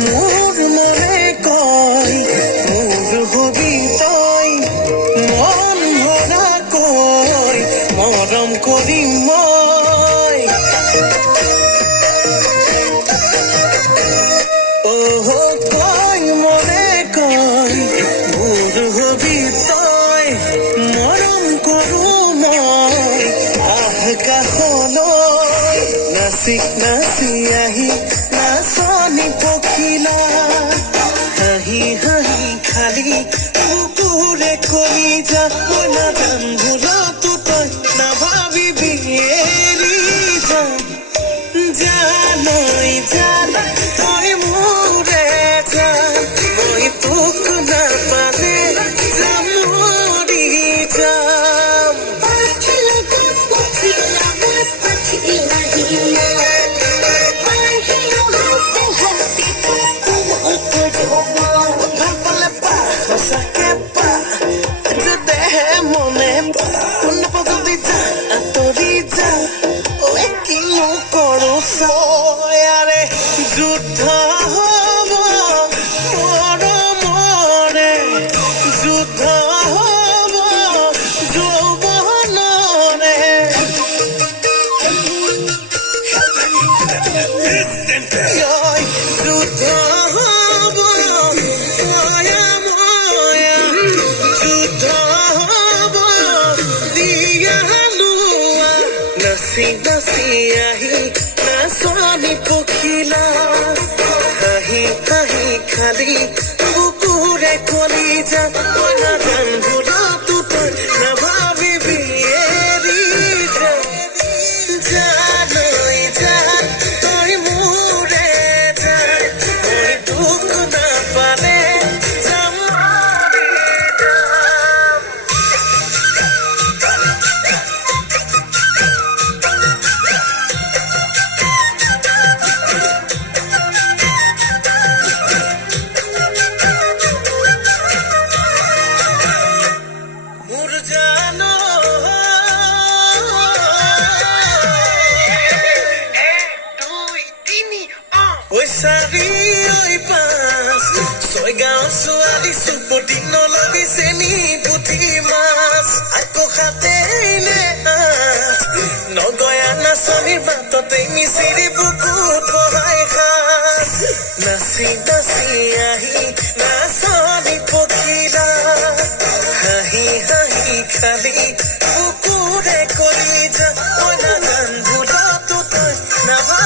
মোর মনে কয় মোর হবি তই মন ভরা কয় মরম করি মই ওহো কয় মনে কয় মোর হবি তই মরম করু মই আহ কাহলৈ নাচি নাচি আহি নাচনি পখিলা হাঁহি হাঁহি খালি কুকুৰে কলিজা মই নাজান ভুলতো তই নাভাবিবি এৰি যা জানৈ জান তই মোৰে জান মই তোক নাপালে যাম মৰি যাম সঁচাকে পা যদিহে মনে পা যদি যা আঁতৰি যা কিনো কৰো চয়াৰে যুদ্ধ হব মৰমৰে যুদ্ধ হব যৌৱনৰে যুদ্ধ হব ময়া ময়া যুদ্ধ হব দিয়া লোৱা নাচি নাচি আহি নাচনি পখিলা হাঁহি হাঁহি খালি কুকুৰে কলিজা মই নাজান ভুলতো তই নাভাবিবি এৰি যা জানৈ জান তই মোৰে জান মই তোক নাপালে যাম মৰি যাম মোৰ জান ঐ চাৰি ঐ পাঁচ ছয় গাঁও ছোৱালী চুপতি নলবি চেনি পুঠি মাছ আকৌ খাতেই নে আছ নগয়া নাচনিৰ বাটতেই মিচিৰি বুকুত বহাই খাছ নাচি নাচি আহি নাচনি পখিলা হাঁহি হাঁহি খালি কুকুৰে কলিজা মই নাজান ভুলতো তই নাভাবিবি